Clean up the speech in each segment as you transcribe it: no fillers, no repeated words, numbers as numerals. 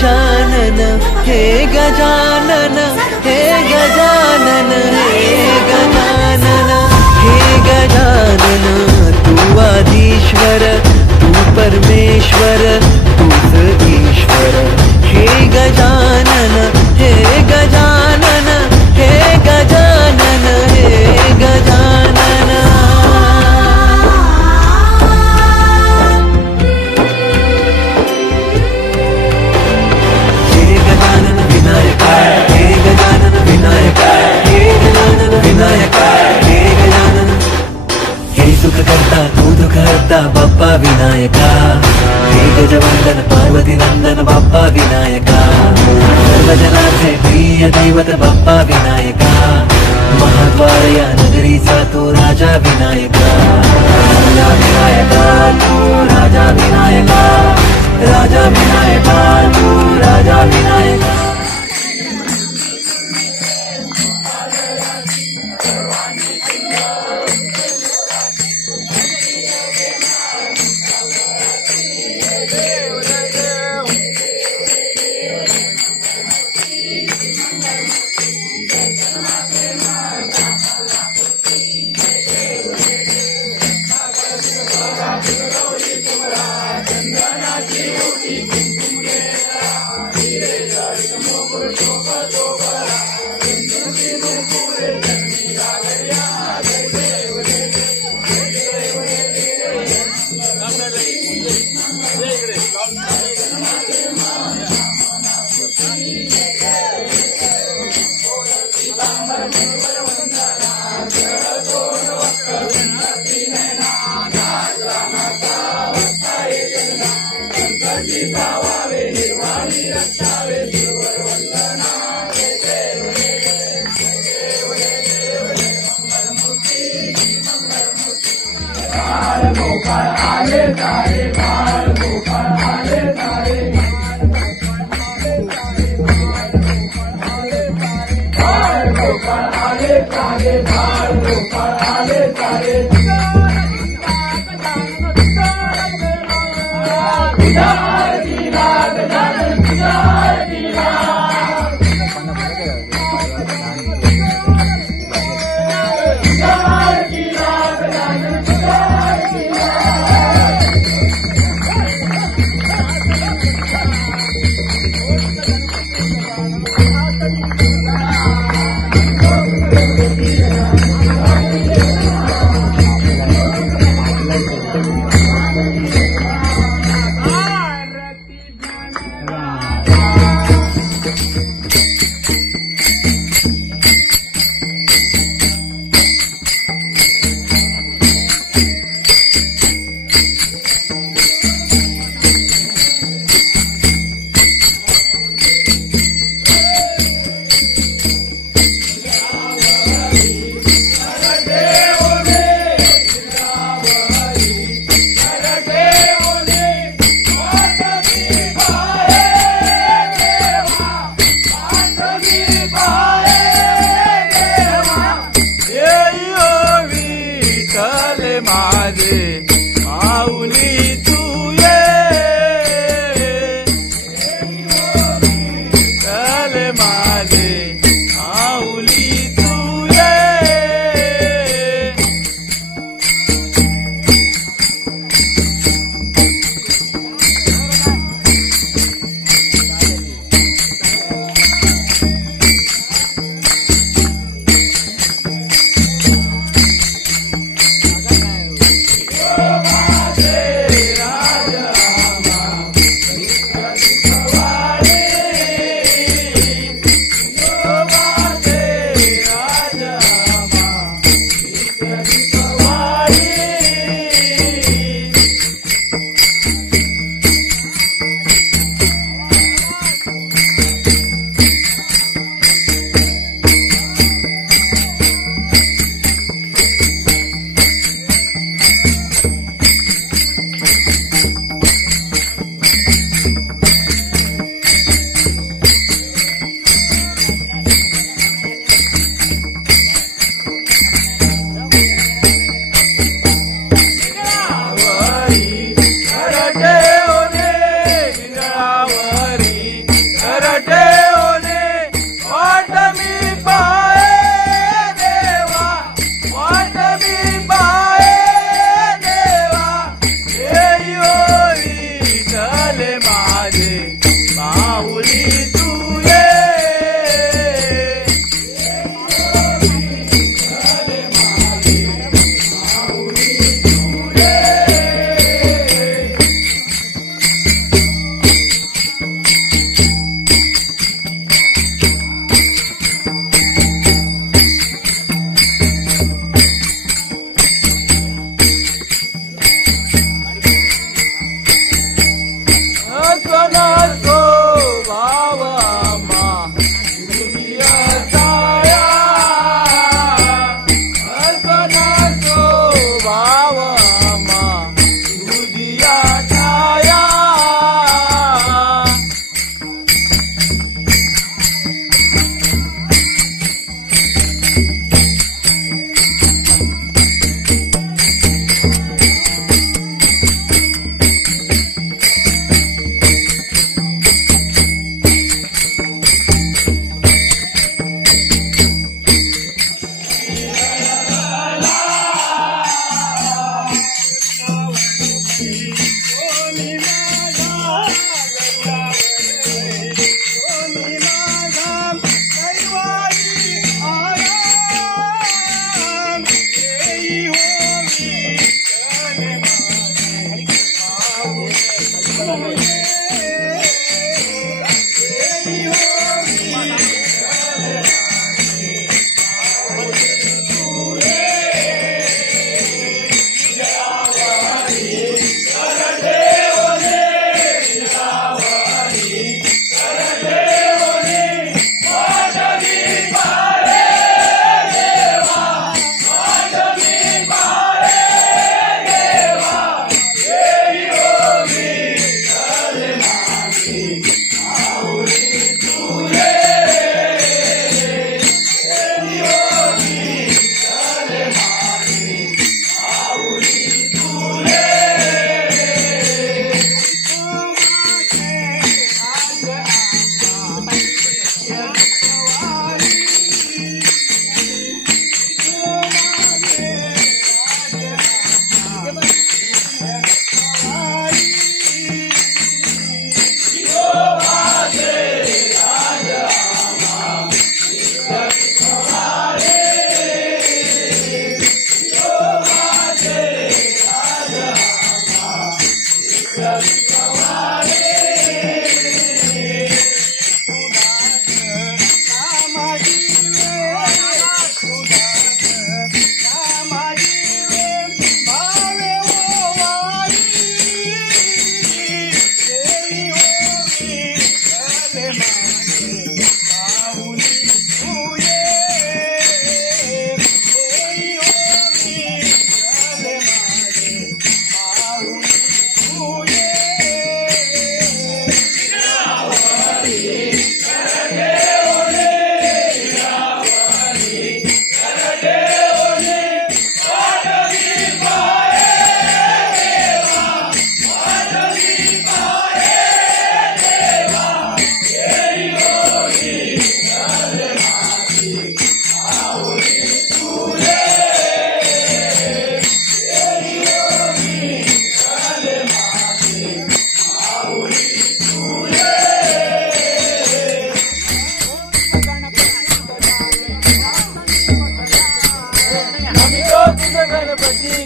गजानन हे गजानन हे गजानन हे गजानन हे गजानन तू आदिश्वर तू परमेश्वर तूच ईश्वर हे गजानन हे गजानन हे गजानन हे गजानन हे गजानन विनायक हे गजानन विनायक हे गजानन विनायक हे गजानन हे सुख करता तू दुख हरता बाप्पा विनायका हे गजवंदन पार्वती नंदन बाप्पा विनायका सर्वजनांचे प्रिय दैवत बाप्पा विनायका महाद्वार या नगरीचा तू राजा विनायका राजा विनायका तू राजा विनायका राजा विनायका तू राजा विनायका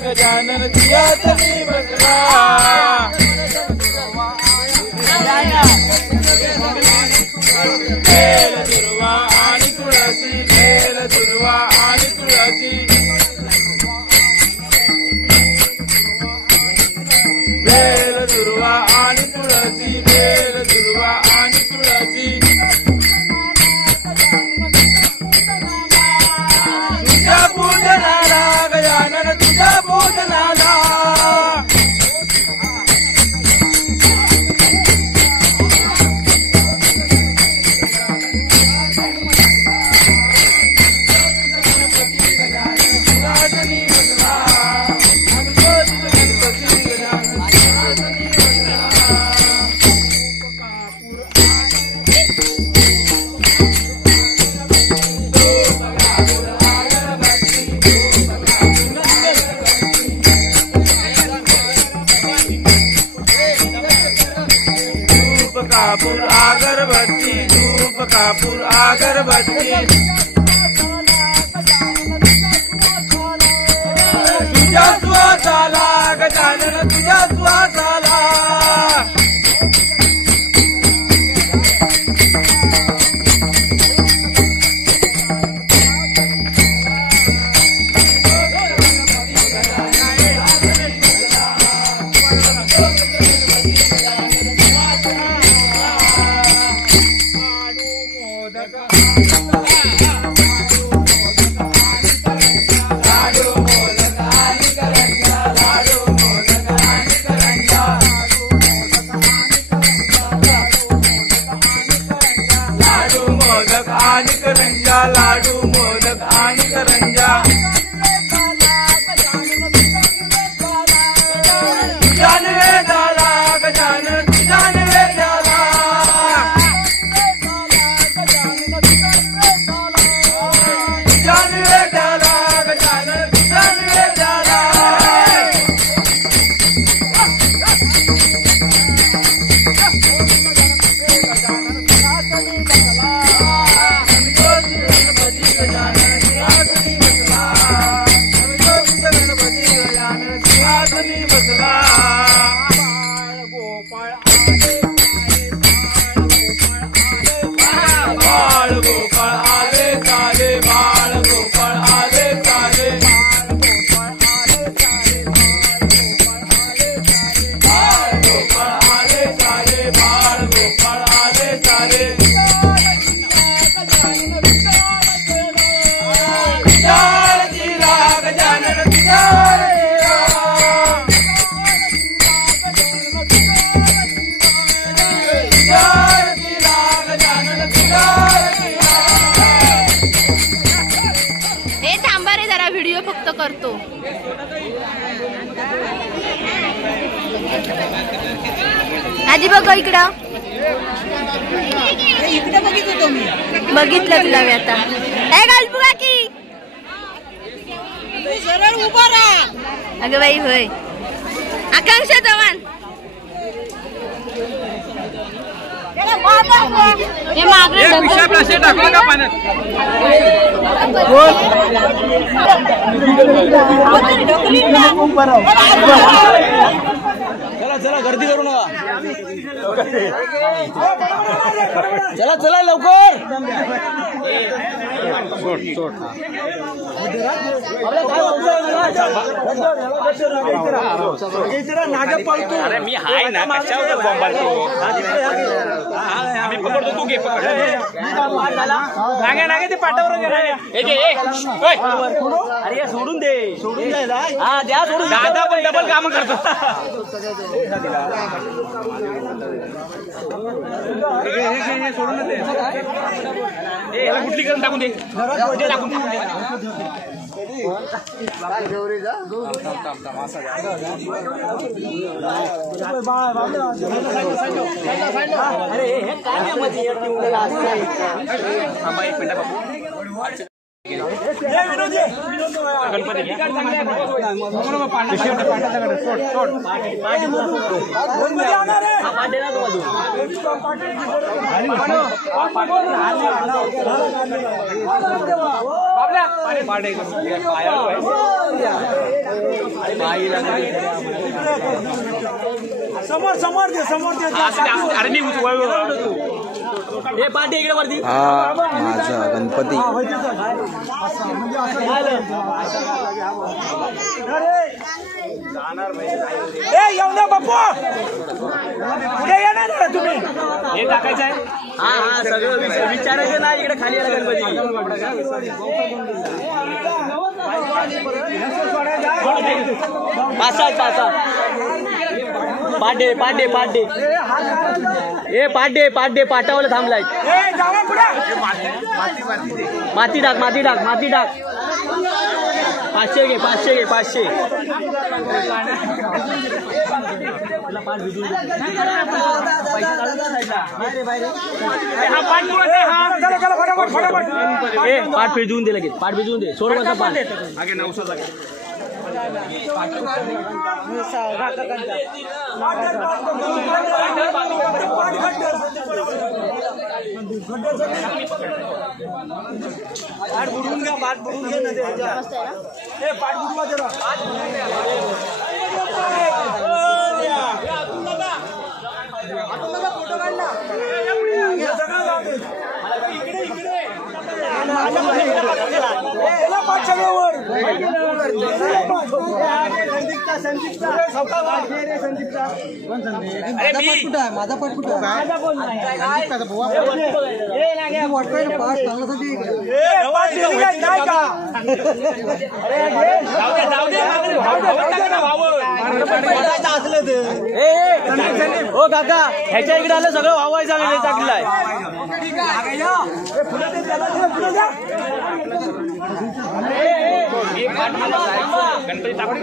गजानन दिया चली बसला बेल दुर्वा आणि तुळसी बेल दुर्वा आणि तुळसी बेल दुर्वा आणि तुळसी बेल दुर्वा आणि तुळसी तुझ्या पूजनाला गजानन तुझ्या पूजनाला कापूर अगरबत्ती धूप कापूर अगरबत्ती तुझ्या सुवासाला गजानन तुझ्या सुवासाला लाडू मोदक आणि करंजा तुझ्या निवेदाला गजानन तुझ्या निवेदाला तुझ्या निवेदाला गजानन तुझ्या निवेदाला व्हिडिओ फक्त करतो आजी बघ इकडं बघितलं तुला मी आता बघा की सरळ उभा राहा अगं बाई होय आकांक्षा चव्हाण टाकलं का पाण्यात चला चला गर्दी करू नका चला चला लवकर अरे मी हाय ना कशावर बोंबालतो आम्ही पकडतो तू घे नागे ते पाटावर अरे सोडून दे हा द्या सोडून दादा पण डबल काम करतो सोडून दे याला कुठली करून टाकून दे टाकून गणपती समोर समोर दे अरे मी हे पाठी इकडे वरती हा माझा गणपती येऊ ना बाप्पू पुढे येणार का तुम्ही हे टाकायचं आहे हा हा सगळं विचारायचं ना इकडे खाली आला गणपती पाडे पाडे पाडे ए पाडे पाडे पाटावाला थांबलाय माती टाक माती टाक माती टाक 500 घे 500 घे 500 पाठ भिजवून दे लगेच पाठ भिजवून दे सोड बसा पाठ आगे 900 पाठ बुडवून घ्या पाठ बुडवून घे ना ते पाठ बुडवा जरा फोटो काढला इकडे इकडे माझा पाठ कुठं हो काका ह्याच्या इकडे आलं सगळं व्हावायचं चांगलं गणपती टाकून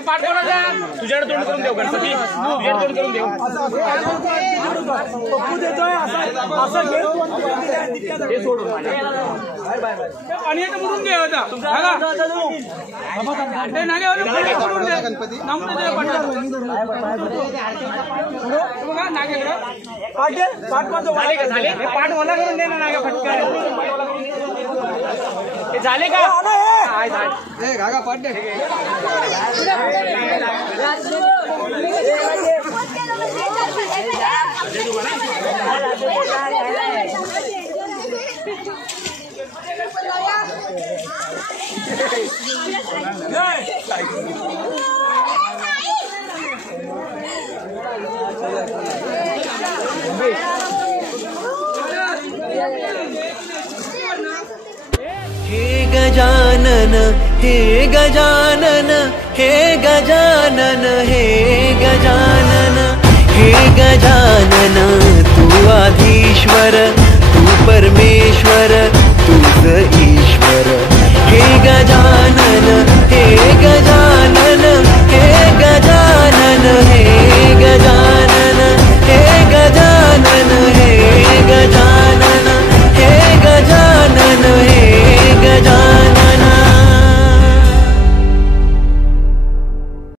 पाठ तुझ्याकडे तोंड करून देऊ गणपती तुझ्याकडे तोंड करून देऊ आणि म्हणून घे होता पाठ मला करून दे ना नागा फटका झाले का घागा पाठ दे हे गजानन हे गजानन हे गजानन हे गजानन हे गजानन